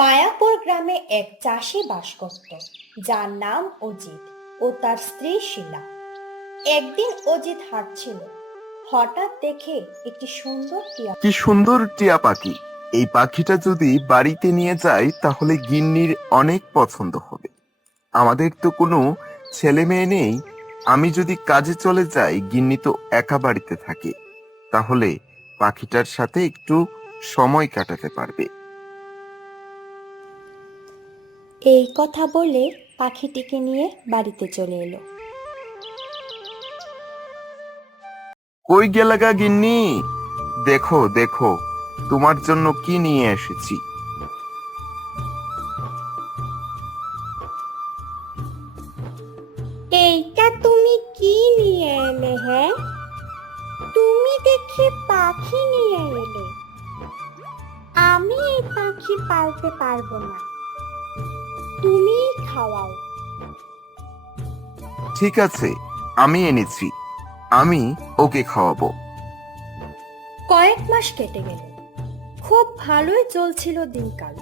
মায়াপুর গ্রামে এক চাষি বাস করত, যার নাম অজিত ও তার স্ত্রী শিলা। একদিন অজিত হাঁটছিল, হঠাৎ দেখে একটি সুন্দর টিয়া। কি সুন্দর টিয়া পাখি! এই পাখিটা যদি বাড়িতে নিয়ে যাই তাহলে গিন্নির অনেক পছন্দ হবে। আমাদের তো কোনো ছেলে মেয়ে নেই, আমি যদি কাজে চলে যাই গিন্নি তো একা বাড়িতে থাকে, তাহলে পাখিটার সাথে একটু সময় কাটাতে পারবে। এই কথা বলে পাখিটিকে নিয়ে বাড়িতে চলে এলো। কই গেলাগা গিন্নি? দেখো দেখো, তোমার জন্য কি নিয়ে এসেছি। এইটা তুমি কি নিয়ে এলে? হ্যাঁ, তুমি দেখি পাখি নিয়ে এলে। আমি এই পাখি পালতে পারবো না, তুমি খাওয়াও। ঠিক আছে, আমি এনেছি, আমি ওকে খাওয়াবো। কয়েক মাস কেটে গেল, খুব ভালোই চলছিল দিনকাল।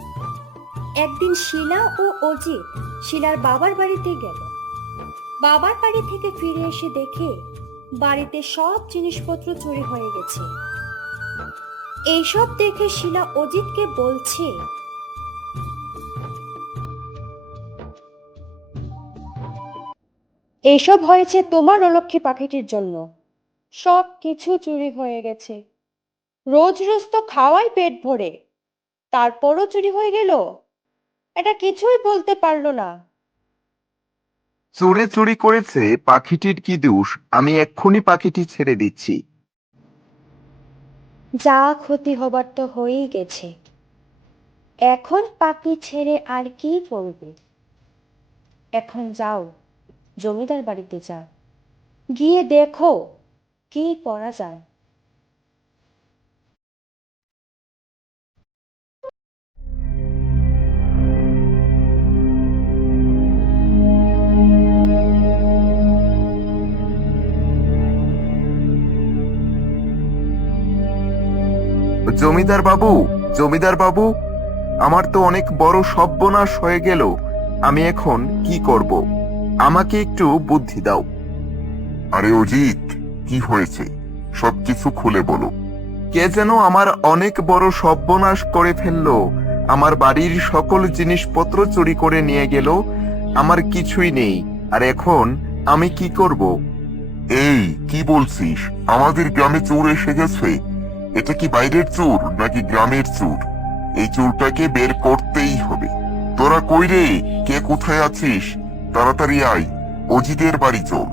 একদিন শিলা ও অজিত শিলার বাবার বাড়িতে গেল। বাবার বাড়ি থেকে ফিরে এসে দেখে বাড়িতে সব জিনিসপত্র চুরি হয়ে গেছে। এইসব দেখে শিলা অজিতকে বলছে, এইসব হয়েছে তোমার অলক্ষী পাখিটির জন্য। সব কিছু চুরি হয়ে গেছে। রোজ রোজ তো খাওয়াই পেট ভরে, তারপরও চুরি হয়ে গেল। এটা কিছুই বলতে পারলো না। চোরে চুরি করেছে, পাখিটির কি দোষ? আমি এক্ষুনি পাখিটি ছেড়ে দিচ্ছি। যা ক্ষতি হবার তো হয়েই গেছে, এখন পাখি ছেড়ে আর কি করবে? এখন যাও, জমিদার বাড়িতে যাও, গিয়ে দেখো কি করা যায়। জমিদার বাবু, জমিদার বাবু, আমার তো অনেক বড় সর্বনাশ হয়ে গেল। আমি এখন কি করব? আমাকে একটু বুদ্ধি দাও। আরে অজিত, কি হয়েছে? সবকিছু খুলে বলো। কে যেন আমার অনেক বড় সর্বনাশ করে ফেললো। আমার বাড়ির সকল জিনিসপত্র চুরি করে নিয়ে গেল, আমার কিছুই নেই। আর এখন আমি কি করব? এই কি বলছিস? আমাদের গ্রামে চোর এসে গেছে? এটা কি বাইরের চোর নাকি গ্রামের চোর? এই চোরটাকে বের করতেই হবে। তোরা কই রে? কে কোথায় আছিস? তাড়াতাড়ি আয়, অজিতের বাড়ি চল।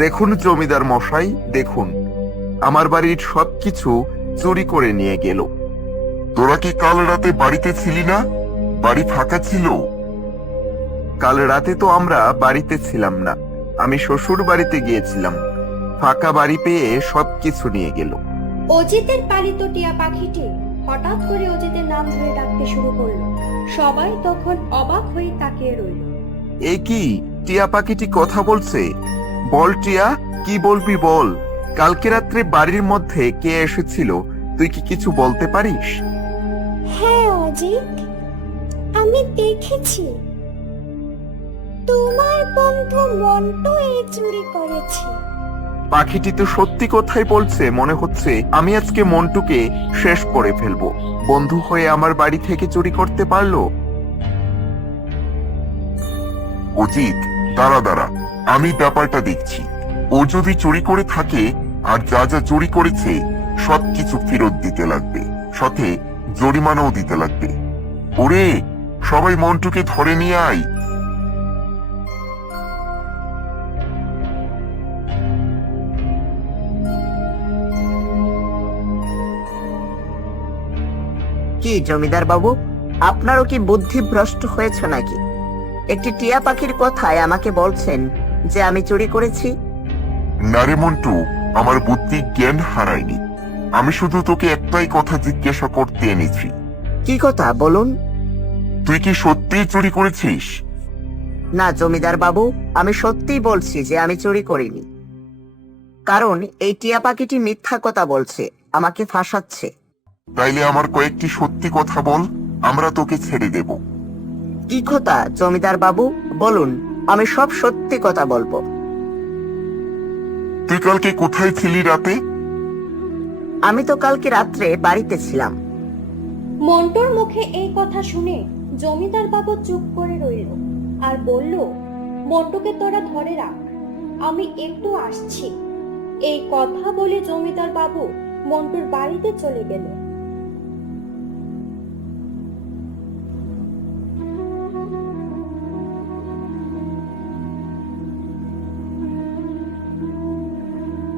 দেখুন জমিদার মশাই, দেখুন, আমার বাড়ির সবকিছু চুরি করে নিয়ে গেল। তোরা কি কাল রাতে বাড়িতে ছিলি না? বাড়ি ফাঁকা ছিল? কাল রাতে তো আমরা বাড়িতে ছিলাম না, আমি শ্বশুর বাড়িতে গিয়েছিলাম। ফাঁকা বাড়ি পেয়ে সবকিছু নিয়ে গেল। অজিতের পালিত টিয়া পাখিটি হঠাৎ করে অজিতের নাম ধরে ডাকতে শুরু করলো। সবাই তখন অবাক হয়ে তাকিয়ে রইল। এ কি, টিয়া পাখিটি কথা বলছে? বল টিয়া, কি বলবি বল। কালকে রাত্রে বাড়ির মধ্যে কে এসেছিল, তুই কি কিছু বলতে পারিস? হ্যাঁ অজিত, আমি দেখেছি তোমার বন্ধু মন্টু এই চুরি করেছে। পাখিটি তো সত্যি কথাই বলছে, মনে হচ্ছে আমি আজকে মন্টুকে শেষ করে ফেলবো। বন্ধু হয়ে আমার বাড়ি থেকে চুরি করতে পারলো। অজিত, দাঁড়া দাঁড়া, আমি ব্যাপারটা দেখছি। ও যদি চুরি করে থাকে আর যা যা চুরি করেছে সবকিছু ফেরত দিতে লাগবে, সাথে জরিমানাও দিতে লাগবে। ওরে, সবাই মন্টুকে ধরে নিয়ে আয়। কি জমিদার বাবু, আপনারও কি বুদ্ধি ভ্রষ্ট হয়েছে নাকি? একটি টিয়া পাখির কথায় আমাকে বলছেন যে আমি চুরি করেছি? না রে মন্টু, আমার বুদ্ধি জ্ঞান হারায়নি। আমি শুধু তোকে একটাই কথা জিজ্ঞাসা করতে এনেছি। কি কথা বলুন। তুই কি সত্যিই চুরি করেছিস? না জমিদার বাবু, আমি সত্যিই বলছি যে আমি চুরি করিনি। কারণ এই টিয়া পাখিটি মিথ্যা কথা বলছে, আমাকে ফাঁসাচ্ছে। তাইলে আমার কয়েকটি সত্যি কথা বল, আমরা তোকে ছেড়ে দেব। কি কথা জমিদার বাবু, বলুন, আমি সব সত্যি কথা বলবো। তুই কালকে কোথায় ছিলি রাতে? আমি তো কালকে রাত্রে বাড়িতে ছিলাম। মন্টুর মুখে এই কথা শুনে জমিদার বাবু চুপ করে রইল আর বলল, মন্টুকে তোরা ধরে রাখ, আমি একটু আসছি। এই কথা বলে জমিদার বাবু মন্টুর বাড়িতে চলে গেল।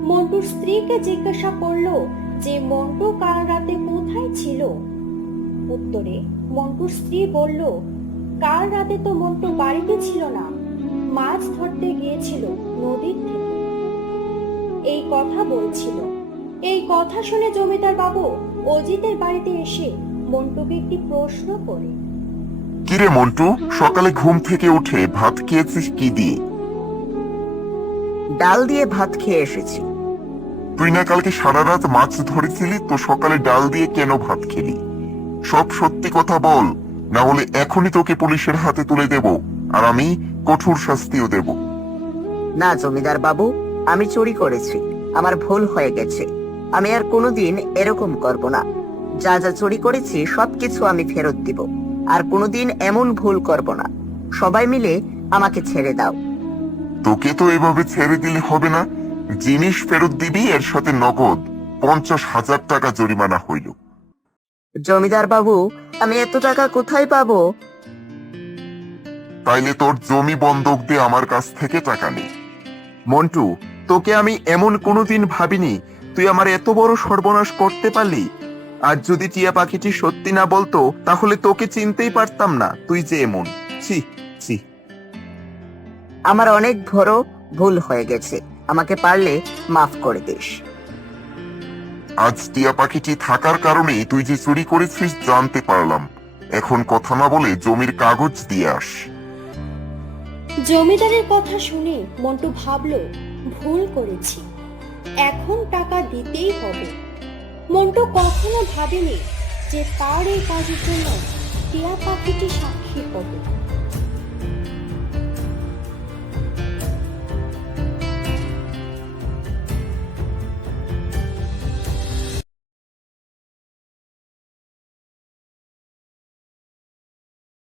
মন্টুর স্ত্রীকে জিজ্ঞাসা করলো যে মন্টু কাল রাতে কোথায় ছিল। উত্তরে মন্টুর স্ত্রী বলল, কাল রাতে তো মন্টু বাড়িতে ছিল না, মাছ ধরতে গিয়েছিল নদীর থেকে। এই কথা বলছিল। এই কথা শুনে জমিদার বাবু অজিতের বাড়িতে এসে মন্টুকে একটি প্রশ্ন করে। কিরে মন্টু, সকালে ঘুম থেকে উঠে ভাত খেয়েছিস কি দিয়ে? ডাল দিয়ে ভাত খেয়ে এসেছি। তুই না কালকে সারা রাত মাছ ধরেছিলি, তো সকালে ডাল দিয়ে কেন ভাত খেলি? সব সত্যি কথা বল, না হলে এখনই তোকে পুলিশের হাতে তুলে দেব, আর আমি কঠোর শাস্তিও দেব। না জমিদার বাবু, আমি চুরি করেছি, আমার ভুল হয়ে গেছে। আমি আর কোনোদিন এরকম করব না। যা যা চুরি করেছি সবকিছু আমি ফেরত দিব, আর কোনোদিন এমন ভুল করব না। সবাই মিলে আমাকে ছেড়ে দাও। তোকে তো এভাবে ছেড়ে দিলে হবে না, জিনিস ফেরত দিবি, এর সাথে নগদ 50,000 টাকা জরিমানা হইল। জমিদার বাবু, আমি এত টাকা কোথায় পাবো? তাইলে তোর জমি বন্ধক দিয়ে আমার কাছ থেকে টাকা নে। মন্টু, তোকে আমি এমন কোনোদিন ভাবিনি তুই আমার এত বড় সর্বনাশ করতে পারলি। আর যদি টিয়া পাখিটি সত্যি না বলতো তাহলে তোকে চিনতেই পারতাম না তুই যে এমন। ছি ছি। আমার অনেক বড় ভুল হয়ে গেছে, আমাকে পারলে মাফ করে দিস। আজ টিয়া পাখিটি থাকার কারণেই তুই যে চুরি করেছিস জানতে পারলাম। এখন কথা না বলে জমির কাগজ দিয়ে আস। জমিদারের কথা শুনে মন্টু ভাবলো, ভুল করেছি, এখন টাকা দিতেই হবে। মন্টু কখনো ভাবেনি যে তার এই কাজের জন্য টিয়া পাখিটি সাক্ষী হবে।